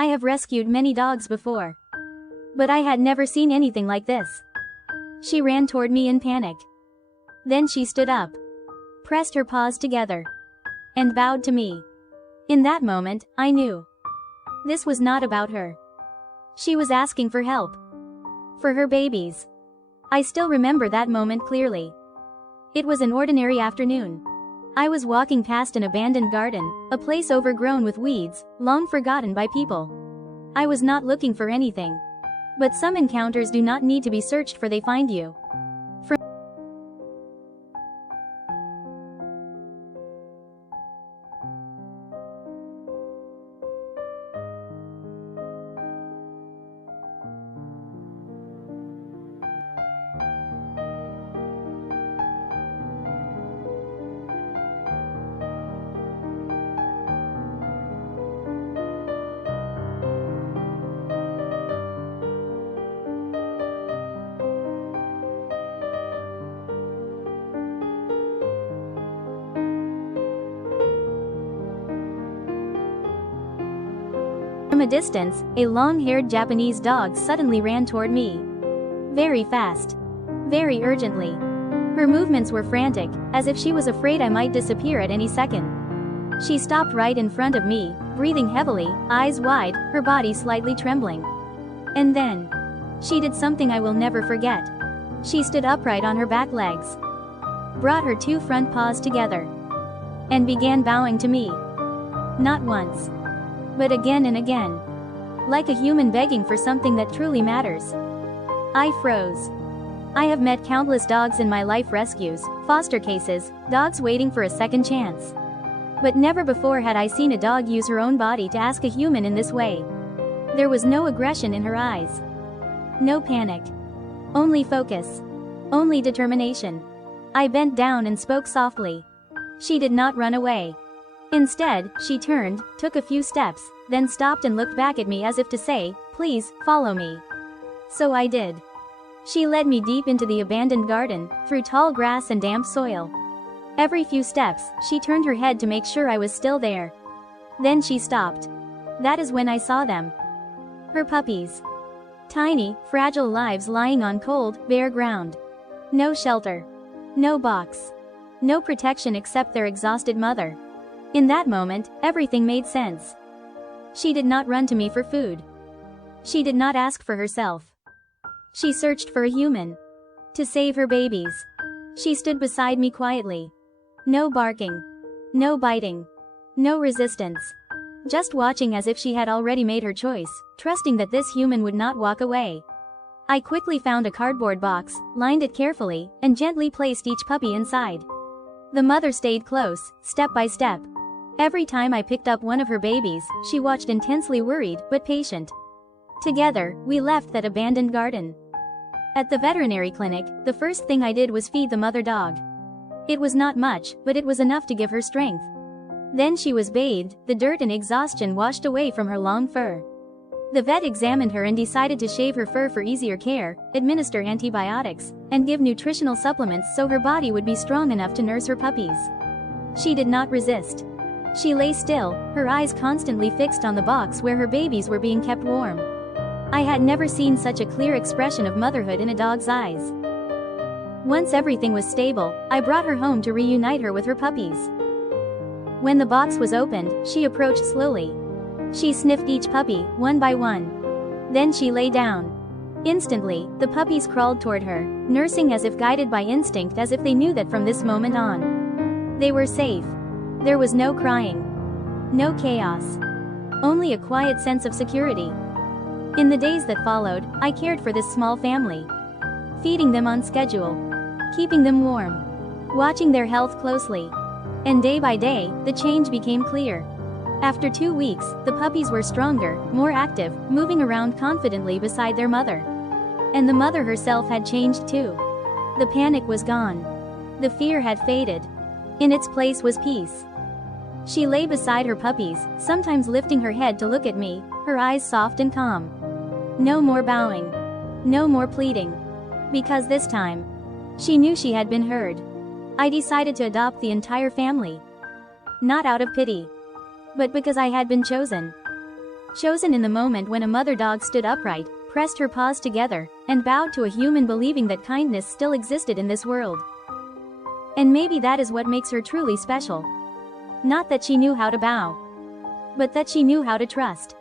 I have rescued many dogs before, but I had never seen anything like this. She ran toward me in panic. Then she stood up, pressed her paws together, and bowed to me. In that moment, I knew this was not about her. She was asking for help. For her babies. I still remember that moment clearly. It was an ordinary afternoon. I was walking past an abandoned garden, a place overgrown with weeds, long forgotten by people. I was not looking for anything. But some encounters do not need to be searched for, they find you. From a distance, a long-haired Japanese dog suddenly ran toward me. Very fast. Very urgently. Her movements were frantic, as if she was afraid I might disappear at any second. She stopped right in front of me, breathing heavily, eyes wide, her body slightly trembling. And then, she did something I will never forget. She stood upright on her back legs, brought her two front paws together, and began bowing to me. Not once, but again and again. Like a human begging for something that truly matters. I froze. I have met countless dogs in my life, rescues, foster cases, dogs waiting for a second chance. But never before had I seen a dog use her own body to ask a human in this way. There was no aggression in her eyes. No panic. Only focus. Only determination. I bent down and spoke softly. She did not run away. Instead, she turned, took a few steps, then stopped and looked back at me as if to say, "Please, follow me." So I did. She led me deep into the abandoned garden, through tall grass and damp soil. Every few steps, she turned her head to make sure I was still there. Then she stopped. That is when I saw them. Her puppies. Tiny, fragile lives lying on cold, bare ground. No shelter. No box. No protection except their exhausted mother. In that moment, everything made sense. She did not run to me for food. She did not ask for herself. She searched for a human. To save her babies. She stood beside me quietly. No barking. No biting. No resistance. Just watching as if she had already made her choice, trusting that this human would not walk away. I quickly found a cardboard box, lined it carefully, and gently placed each puppy inside. The mother stayed close, step by step. Every time I picked up one of her babies, she watched intensely, worried but patient. Together, we left that abandoned garden. At the veterinary clinic, the first thing I did was feed the mother dog. It was not much, but it was enough to give her strength. Then she was bathed, the dirt and exhaustion washed away from her long fur. The vet examined her and decided to shave her fur for easier care, administer antibiotics, and give nutritional supplements so her body would be strong enough to nurse her puppies. She did not resist. She lay still, her eyes constantly fixed on the box where her babies were being kept warm. I had never seen such a clear expression of motherhood in a dog's eyes. Once everything was stable, I brought her home to reunite her with her puppies. When the box was opened, she approached slowly. She sniffed each puppy, one by one. Then she lay down. Instantly, the puppies crawled toward her, nursing as if guided by instinct, as if they knew that from this moment on, they were safe. There was no crying. No chaos. Only a quiet sense of security. In the days that followed, I cared for this small family. Feeding them on schedule. Keeping them warm. Watching their health closely. And day by day, the change became clear. After 2 weeks, the puppies were stronger, more active, moving around confidently beside their mother. And the mother herself had changed too. The panic was gone. The fear had faded. In its place was peace. She lay beside her puppies, sometimes lifting her head to look at me, her eyes soft and calm. No more bowing. No more pleading. Because this time, she knew she had been heard. I decided to adopt the entire family. Not out of pity, but because I had been chosen. Chosen in the moment when a mother dog stood upright, pressed her paws together, and bowed to a human, believing that kindness still existed in this world. And maybe that is what makes her truly special. Not that she knew how to bow, but that she knew how to trust.